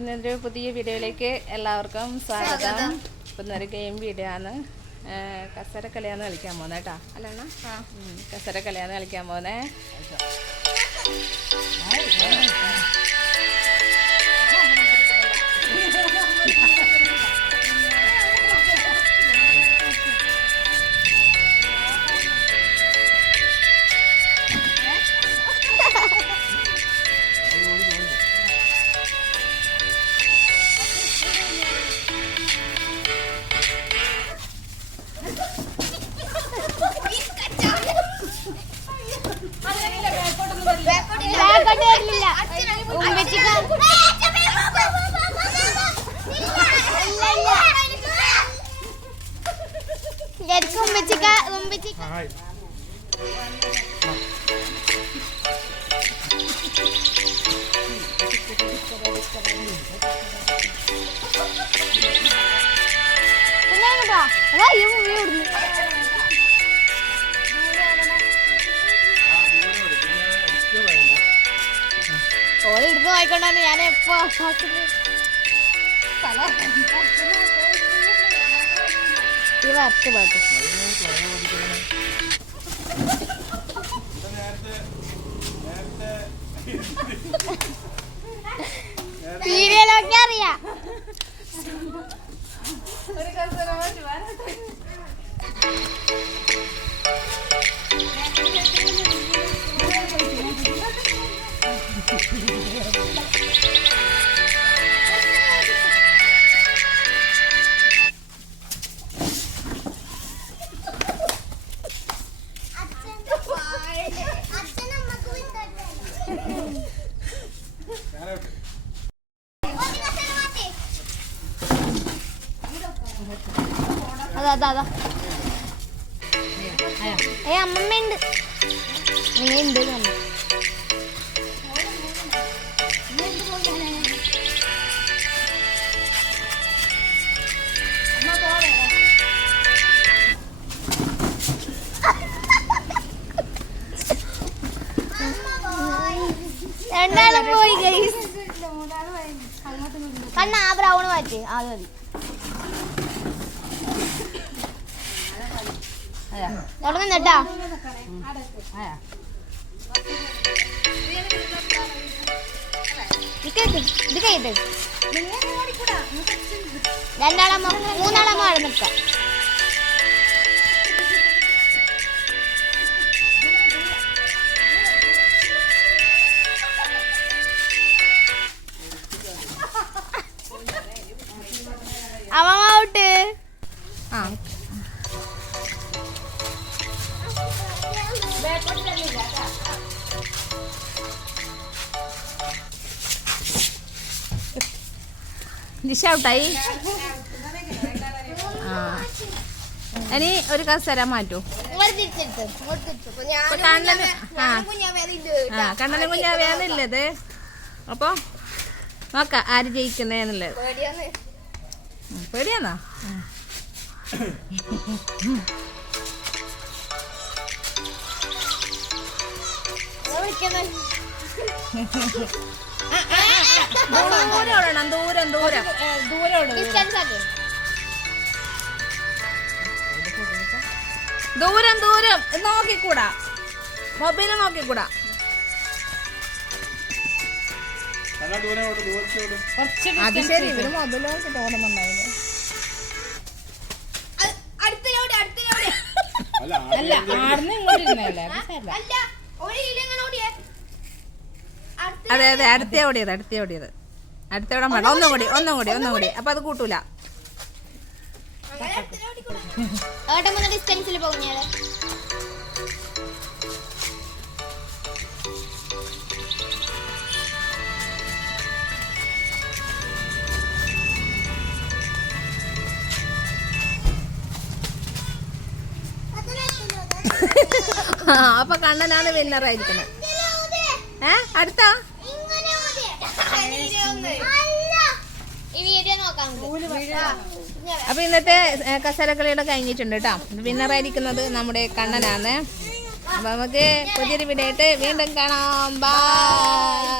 ഇന്നൊരു പുതിയ വീഡിയോയിലേക്ക് എല്ലാവർക്കും സ്വാഗതം. ഇപ്പം ഇന്നൊരു ഗെയിം വീഡിയോ ആണ്. കസര കസരക്കളിയാണ് കളിക്കാൻ പോകുന്നത് കേട്ടോ അല്ലണ്ണ കസരക്കളിയാണ് കളിക്കാൻ പോകുന്നത് ശരിക്കും ഉമ്മച്ചിക്ക ഉമ്മച്ചിക്ക ഓൾ ഇടുന്ന് വായിക്കൊണ്ടാണ് ഞാൻ എപ്പോ ഈ വറുത്ത് പാട്ട്. സീരിയലൊക്കെ അറിയാം. അതാ അതാ അതാ. ഏ അമ്മമ്മ ഉണ്ട് നീ ഉണ്ട് പറഞ്ഞു. രണ്ടാളും പോയി ഗൈസ് കണ്ണ ആ ബ്രൗൺ മാറ്റി. അത് മതി. തുടങ്ങുന്നേട്ടാ ഇത് കഴിയട്ടെ രണ്ടാളമ്മ മൂന്നാളമ്മ അവിടെ നിൽക്കാം. ആ. ഇനി ഒരു മാറ്റൂ. ഇങ്ങോട്ട് തിരിച്ചു ഇപ്പൊ കണ്ണന് ആ. ആ കണ്ണനും കുഞ്ഞാവേന്നുള്ളത് അപ്പൊ നോക്ക ആര് ജയിക്കുന്നേന്നുള്ളത് പേടിയാന്നാ. ഉം. ദൂരം ഓടണം ദൂരം. ദൂരം ദൂരം ഓടണം ഡിസ്റ്റൻസ് ആക്കി. ദൂരം ദൂരം. ഇത് നോക്കിക്കൂടാ. മൊബൈൽ നോക്കിക്കൂടാ. അത് ശരി ഇവർ മൊബൈൽ നോക്കിട്ട് ഓടുന്നുണ്ടായിരുന്നു അല്ല ആടുന്ന്. അല്ല ഒരു അതെ അതെ അടുത്തേ ഓടിയത് അടുത്തേ ഓടിയത്. അടുത്ത ഓടാൻ വേണ്ട ഒന്നും കൂടി ഒന്നും കൂടി ഒന്നും കൂടി അപ്പൊ അത് കൂട്ടൂല ഡിസ്റ്റൻസിൽ പോകും ഞാൻ അപ്പൊ കണ്ണനാണ് വിന്നർ ആയിരിക്കുന്നത്. ഏ അടുത്ത ഈ വീഡിയോ നോക്കാം നമുക്ക്. അപ്പൊ ഇന്നത്തെ കസരക്കളിയുടെ കഴിഞ്ഞിട്ടുണ്ട് കേട്ടോ വിന്നറായിരിക്കുന്നത് നമ്മുടെ കണ്ണനാണ്. അപ്പൊ നമുക്ക് പുതിയൊരു വീഡിയോ വീണ്ടും കാണാം. ബൈ